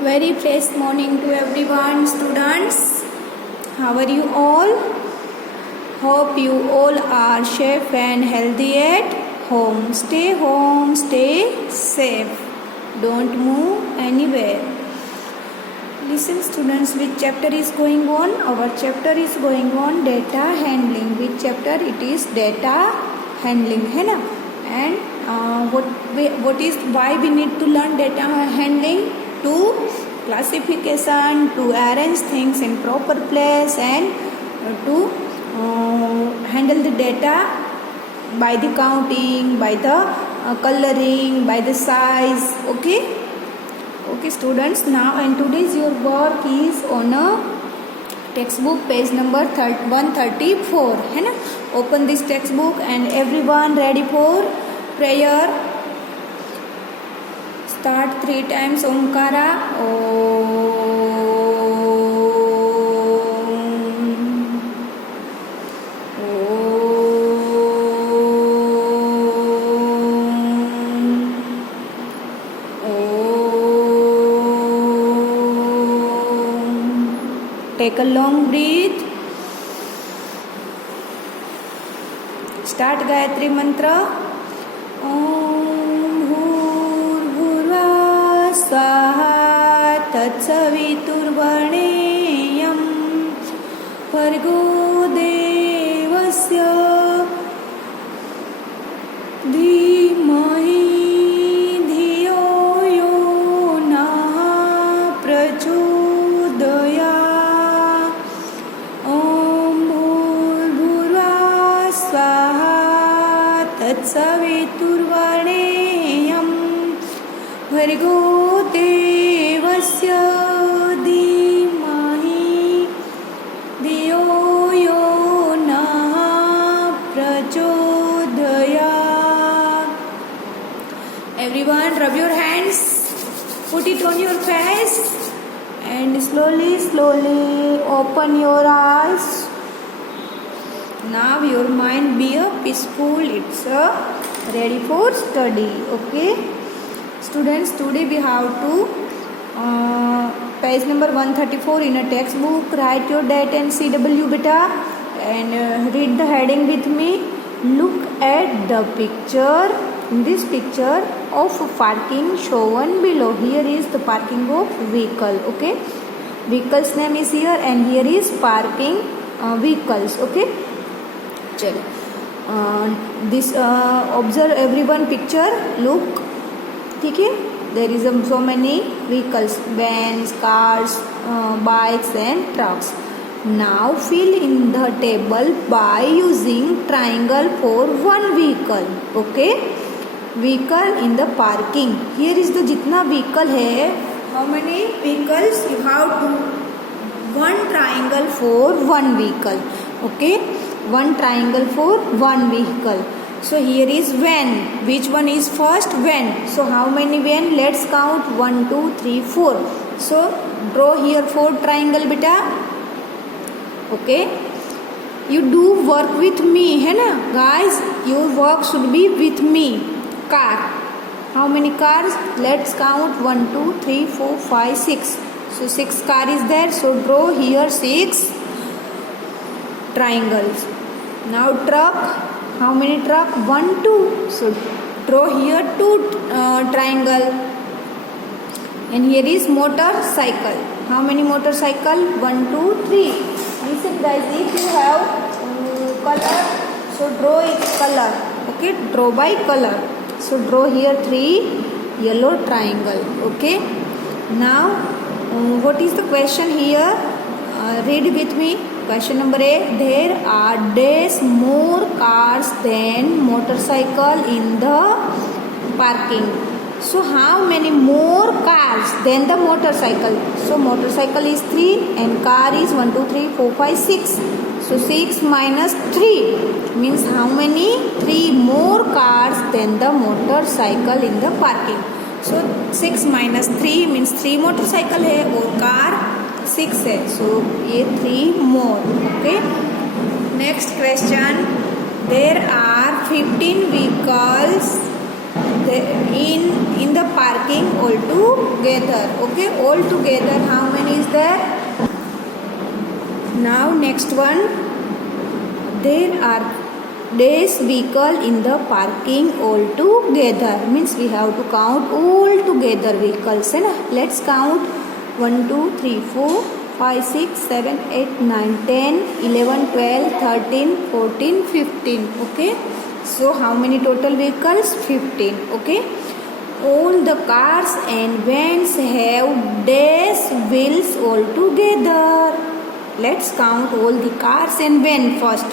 Very fresh morning to everyone, students. How are you all? Hope you all are safe and healthy at home. Stay safe. Don't move anywhere. Listen, students, which chapter is going on? Our chapter is going on data handling. Which chapter? It is data handling, है ना? And why we need to learn data handling? To classification, to arrange things in proper place, and to handle the data by the counting, by the coloring, by the size. Okay students, now and today's your work is on a textbook page number 134, है ना? Open this textbook and everyone ready for prayer. Start 3 times Omkara. Take a long breath. Start Gayatri Mantra. स्वाहा तत्सवितुर्वरेण्यं भर्गो देवस्य धीमहि धियो यो नः प्रचोदयात्। ॐ भूर्भुवः स्वाहा तत्सवितुर्वरेण्यं भर्गो देवस्य धीमहि धियो यो नः प्रचोदयात्। Everyone rub your hands, put it on your face and slowly open your eyes. Now your mind be peaceful, it's ready for study. Okay students, today we have to page number 134 in a textbook. Write your date and CW beta and read the heading with me. Look at the picture. In this picture of parking shown below, here is the parking of vehicle. Okay, vehicle's name is here and here is parking vehicles. Okay, chalo this observe everyone picture. Look, ठीक है, there is so many vehicles, vans, cars, bikes and trucks. Now fill in the table by using triangle for one vehicle. Okay, vehicle in the parking. Here is the जितना vehicle है, how many vehicles you have to one triangle for one vehicle. Okay, one triangle for one vehicle. So here is van. Which one is first? Van. So how many van? Let's count 1, 2, 3, 4. So draw here 4 triangle beta. Okay. You do work with me, है ना? Guys, your work should be with me. Car. How many cars? Let's count 1, 2, 3, 4, 5, 6. So 6 car is there. So draw here 6 triangles. Now truck. How many truck? 1, 2. So draw here 2 triangle. And here is motorcycle. How many motorcycle? 1, 2, 3. Listen guys, if you have color, so draw its color. Okay, draw by color. So draw here 3 yellow triangle. Okay. Now what is the question here? Read with me. Question number A. There are days more cars than motorcycle in the parking. So how many more cars than the motorcycle? So motorcycle is 3 and car is 1, 2, 3, 4, 5, 6. So 6 minus 3 means how many? 3 more cars than the motorcycle in the parking. So 6 minus 3 means 3 motorcycle है और car 6 है. So ये 3 more. Okay. Next question. There are 15 vehicles in the parking all together. Okay, all together how many is there? Now next one, there are days vehicle in the parking all together, means we have to count all together vehicles, है ना. Let's count 1 2 3 4 5 6 7 8 9 10 11 12 13 14 15. Okay, so how many total vehicles? 15. Okay, all the cars and vans have dash wheels all together. Let's count all the cars and vans first.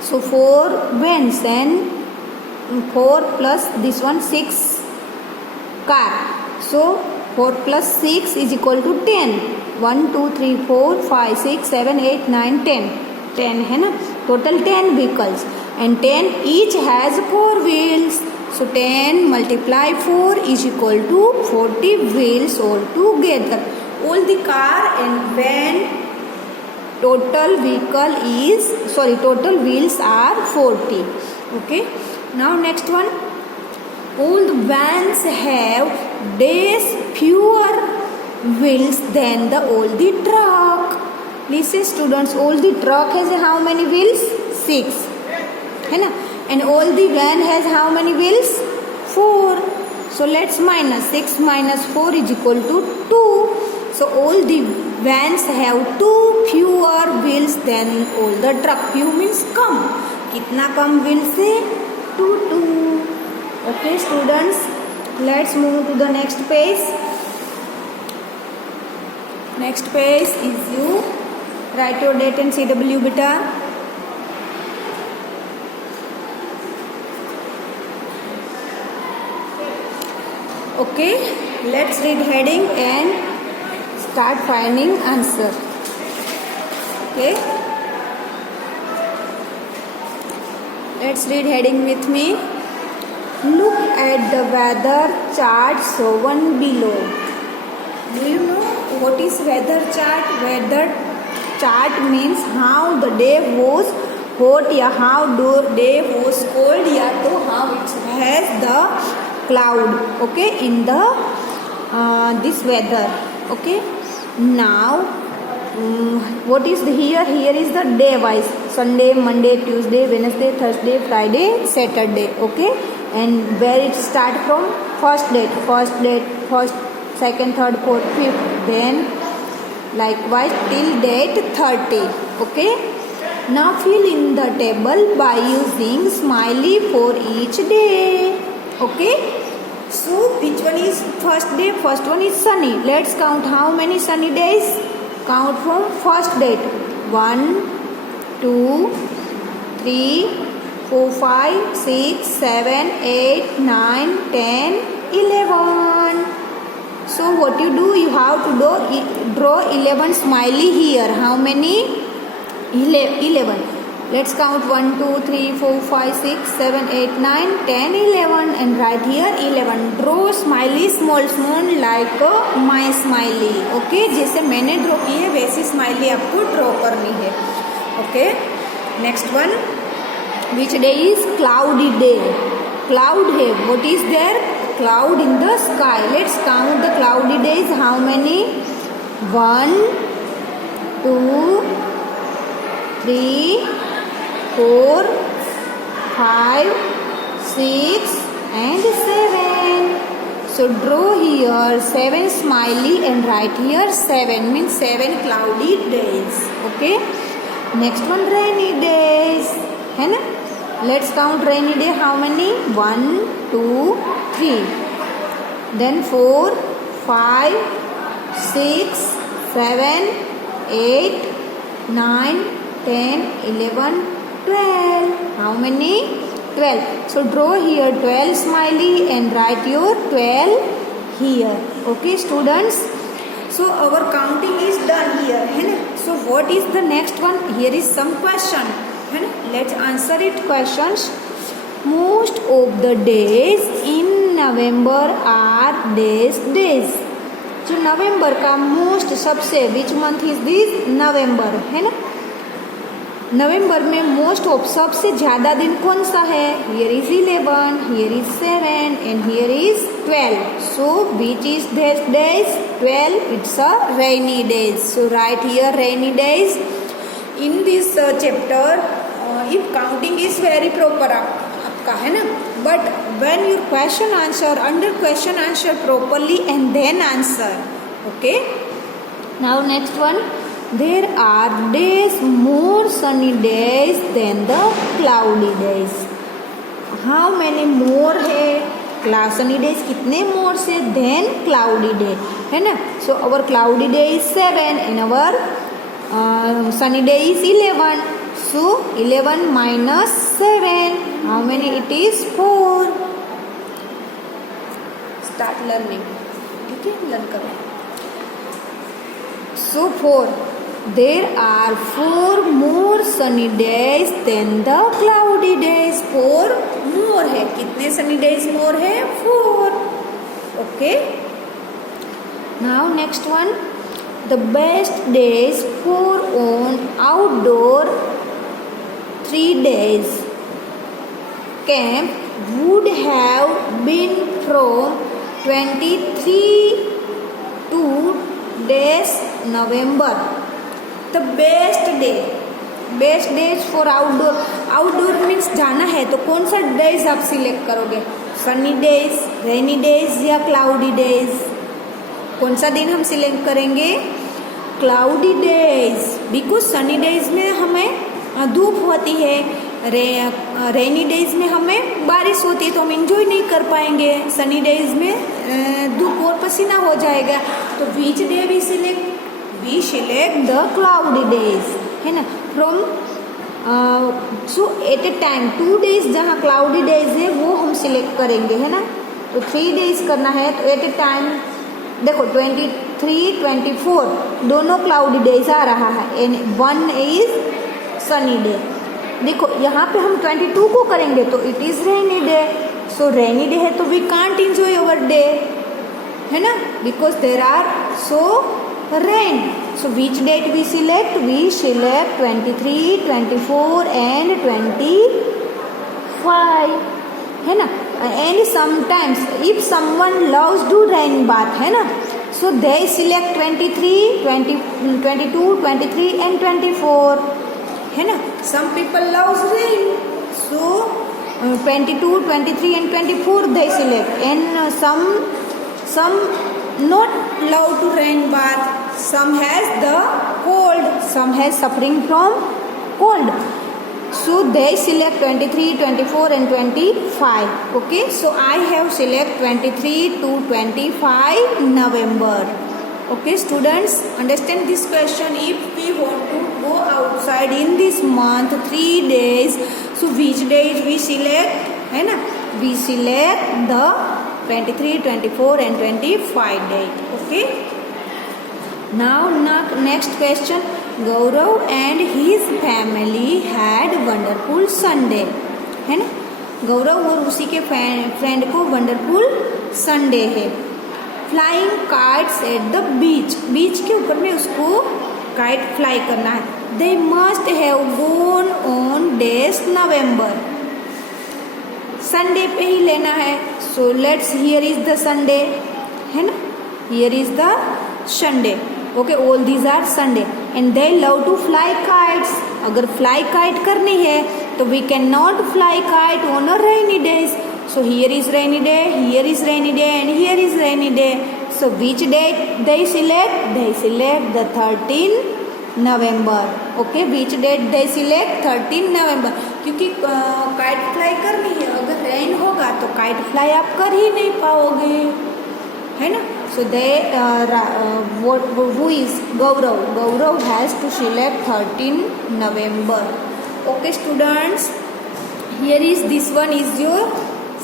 So 4 vans and 4 plus this one 6 car. So 4 plus 6 is equal to 10. 1 2 3 4 5 6 7 8 9 10. 10 है ना. Total 10 vehicles and 10 each has 4 wheels. So 10 multiply 4 is equal to 40 wheels all together. All the car and van total wheels are 40. Okay, now next one, all the vans have days fewer wheels than all the truck. Listen students, all the truck has how many wheels? 6 है ना, and all the van has how many wheels? 4. So let's minus 6 minus 4 is equal to 2. So all the vans have 2 fewer wheels than all the truck. Few means कम. कितना कम wheels है? 2. Okay students, let's move to the next page. Next page is you write your date and CW beta. Okay, let's read heading and start finding answer. Okay, let's read heading with me. Look at the weather chart shown below. Do you know what is weather chart? Weather chart means how the day was hot या how the day was cold या तो how it has the cloud. Okay, in the this weather. Okay, now what is the here is the day wise: Sunday, Monday, Tuesday, Wednesday, Thursday, Friday, Saturday. Okay, and where it start from? First, second, third, fourth, fifth, then likewise till date 30. Okay, now fill in the table by using smiley for each day. Okay, so which one is first day? First one is sunny. Let's count how many sunny days. Count from first date. 1 2 3 4 5 6 7 8 9 10 11. So what you do? You have to draw 11 smiley here. How many? 11. Let's count 1 2 3 4 5 6 7 8 9 10 11 and write here 11. Draw smiley small like my smiley. Okay, जैसे मैंने draw की है वैसी smiley आपको draw करनी है. Okay, next one, which day is cloudy day? Cloud है. What is there? Cloud in the sky. Let's count the cloudy days. How many? 1 2 3 4 5 6 and 7. So draw here 7 smiley and write here 7 means 7 cloudy days. Okay, next one, rainy days है ना. Let's count rainy day. How many? 1 2 3, then 4 5 6 7 8 9 10 11 12. How many? 12. So draw here 12 smiley and write your 12 here. Okay students, so our counting is done here है ना. So what is the next one? Here is some question है ना. Let's answer it questions. Most of the days in November are days. जो नवंबर का most सबसे which month is this? नवंबर है ना. नवंबर में मोस्ट ऑफ सबसे ज़्यादा दिन कौन सा है? Here is 11, here is 7 and here is 12. So which is this days? 12. It's a rainy days. So right here rainy days. In this chapter if counting is very proper आपका है ना, but when your question answer under question answer properly and then answer. Okay, now next one. There are days more sunny days than the cloudy days. How many more है? sunny days कितने more से? Than cloudy day है ना. So our cloudy day is 7 and our sunny day is 11. So 11 minus 7, how many it is? 4. Start learning. ठीक है, learn करो. So 4. There are 4 more sunny days than the cloudy days. 4 more है. कितने sunny days more है? 4. Okay. Now next one. The best days for on outdoor 3 days camp would have been from 23 to days November. The best days for outdoor means जाना है तो कौन सा days आप select करोगे? सनी डेज, रेनी डेज या cloudy days? कौन सा दिन हम सिलेक्ट करेंगे? Cloudy days. Because Sunny days में हमें धूप होती है, रेनी डेज में हमें बारिश होती है तो हम इंजॉय नहीं कर पाएंगे. सनी डेज में धूप और पसीना हो जाएगा. तो which day we select the cloudy days है ना. from so at a time 2 days जहाँ cloudy days है वो हम सिलेक्ट करेंगे है ना. तो 3 days करना है तो at a time देखो 23, 24 दोनों cloudy days आ रहा है and 1 is sunny day. देखो यहाँ पे हम 22 को करेंगे तो it is rainy day. so rainy day है तो we can't enjoy our day है ना, because there are so rain. So which date we select? We select 23, 24 and 25 है ना. And sometimes if someone loves to rain bath है ना, so they select 23, 20, 22, 23 and 24 है ना. Some people loves rain, so 22, 23 and 24 they select. And some not love to rain bath. Some has the cold, some has suffering from cold, so they select 23, 24 and 25. Okay, so I have select 23 to 25 November. Okay students, understand this question. If we want to go outside in this month 3 days, so which days we select है ना. We select the 23, 24 and 25 date. Okay. Now next question. Gaurav and his family had wonderful Sunday है ना. गौरव और उसी के friend को wonderful Sunday है. Flying kites at the beach. Beach के ऊपर में उसको काइट फ्लाई करना है. They must have gone on days November. Sunday पे ही लेना है. So let's here is the Sunday है ना. Here is the Sunday. Okay, all these are Sunday and they love to fly kites. अगर fly kite करनी है तो we can not fly kite on a rainy days. So here is rainy day, here is rainy day and here is rainy day. So which date they select? They select the 13 November. Okay, which date they select? 13 November. क्योंकि kite fly करनी है. अगर rain होगा तो kite fly आप कर ही नहीं पाओगे है ना. So they who is Gaurav? Gaurav has to select 13 November. Okay students, here is this one is your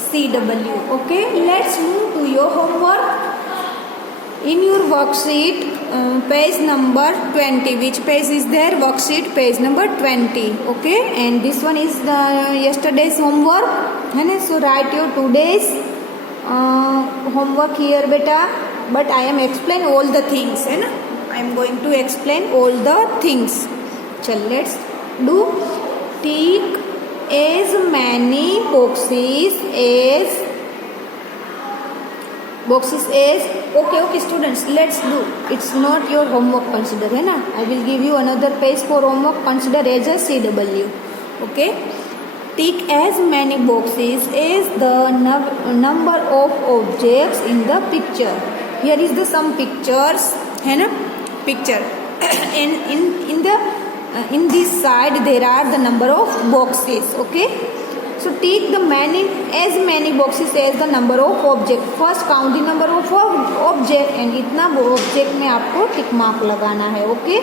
CW. Okay, let's move to your homework. In your worksheet page number 20, which page is there? Worksheet page number 20. Okay, and this one is the yesterday's homework है ना. So write your today's homework here beta. But I am explain all the things है ना. I am going to explain all the things. चल let's do. Tick as many boxes as okay students, let's do. It's not your homework, consider है ना. I will give you another page for homework. Consider as a CW. Okay, tick as many boxes as the number of objects in the picture. Here is the some pictures है ना, picture and in this side there are the number of boxes. Okay, so tick the as many boxes as the number of object. First count the number of object and इतना object में आपको tick mark लगाना है. Okay,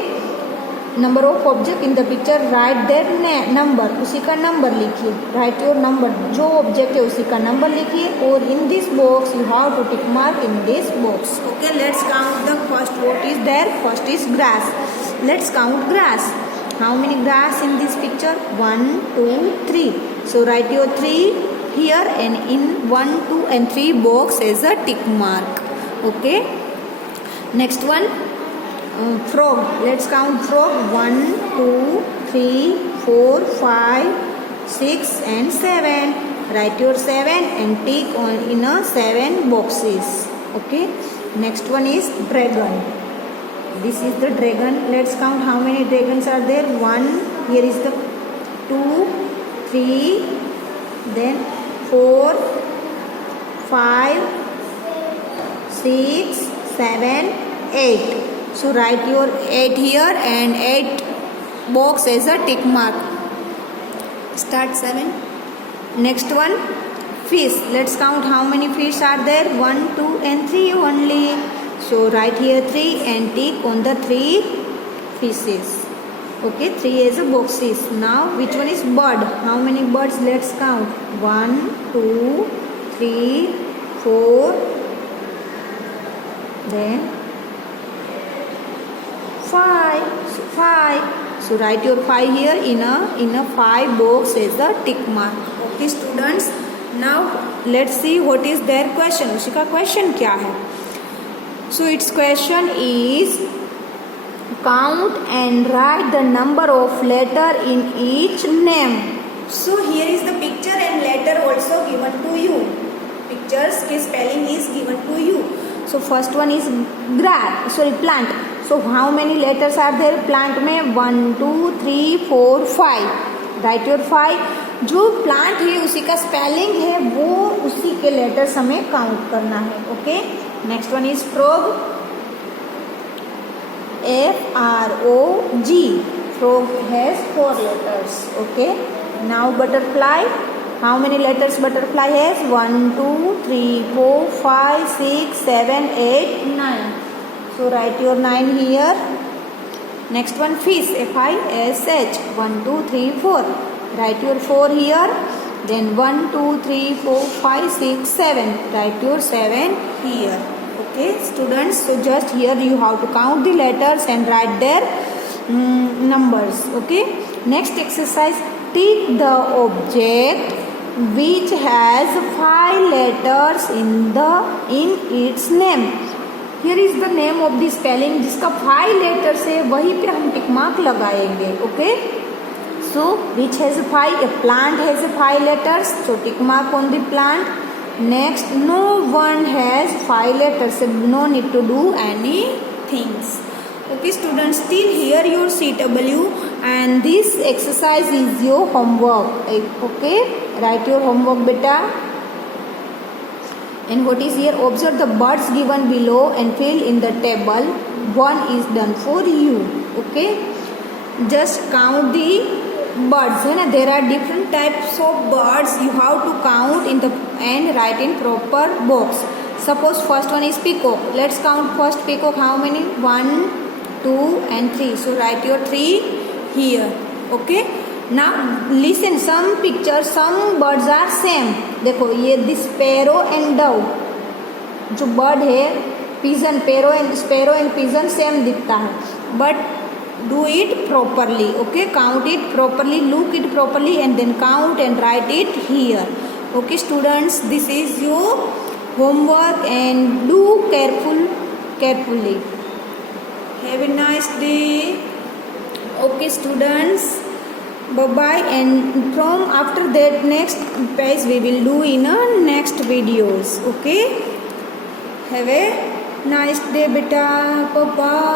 number of object in the picture, write their number, उसी का number लिखिए. write your number, जो object है उसी का number लिखिए. और in this box you have to tick mark in this box. Okay, let's count the first. What is there? First is grass. Let's count grass. How many grass in this picture? 1, 2, 3. So write your 3 here and in 1, 2 and 3 box as a tick mark. Okay. Next one, frog. Let's count frog. 1, 2, 3, 4, 5, 6 and 7. Write your 7 and tick on in a 7 boxes. Okay. Next one is dragon. This is the dragon. Let's count how many dragons are there. 1. Here is the 2, 3, then 4, 5, 6, 7, 8. So write your 8 here and 8 box as a tick mark. Start 7. Next one, fish. Let's count how many fish are there. 1, 2 and 3 only. So write here 3 and tick on the 3 fishes. Okay, 3 as a boxes. Now which one is bird? How many birds? Let's count. 1, 2, 3, 4, then 5. So 5. So write your 5 here in a 5 box as a tick mark. Okay students. Now let's see what is their question. उसी का question क्या है? So its question is count and write the number of letter in each name. So here is the picture and letter also given to you. Pictures के spelling is given to you. So first one is plant. So how many letters are there plant में? 1, 2, 3, 4, 5. Write your 5. जो plant है उसी का spelling है वो उसी के लेटर्स हमें काउंट करना है. Okay. Next one is frog. FROG. Frog has 4 letters. Okay. Now butterfly. How many letters butterfly has? 1, 2, 3, 4, 5, 6, 7, 8, 9. So write your 9 here. Next one fish. FISH. 1, 2, 3, 4. Write your 4 here. Then 1, 2, 3, 4, 5, 6, 7. Write your 7 here. Okay students. So just here you have to count the letters and write their numbers. Okay. Next exercise. Tick the object which has 5 letters in its name. Here is the name of the spelling. जिसका 5 letters है वहीं पे हम tick mark लगाएंगे. Okay. So which has 5? A plant has 5 letters. So tick mark on the plant. Next, no one has 5 letters. So no need to do any things. Okay students, still here your CW and this exercise is your homework. Okay, write your homework beta. And what is here? Observe the birds given below and fill in the table. One is done for you. Okay, just count the birds है ना. There are different types of birds. You have to count in the and write in proper box. Suppose first one is peacock. Let's count first peacock. How many? 1, 2 and 3. So write your 3 here. Okay. Now listen, some pictures, some birds are same. देखो ये this sparrow and dove. जो bird है pigeon, sparrow and pigeon same दिखता है. But do it properly. Okay, count it properly, look it properly and then count and write it here. Okay students, this is your homework and do carefully. Have a nice day. Okay students, bye bye, and from after that next page we will do in a next videos. Okay, have a nice day beta. Bye bye.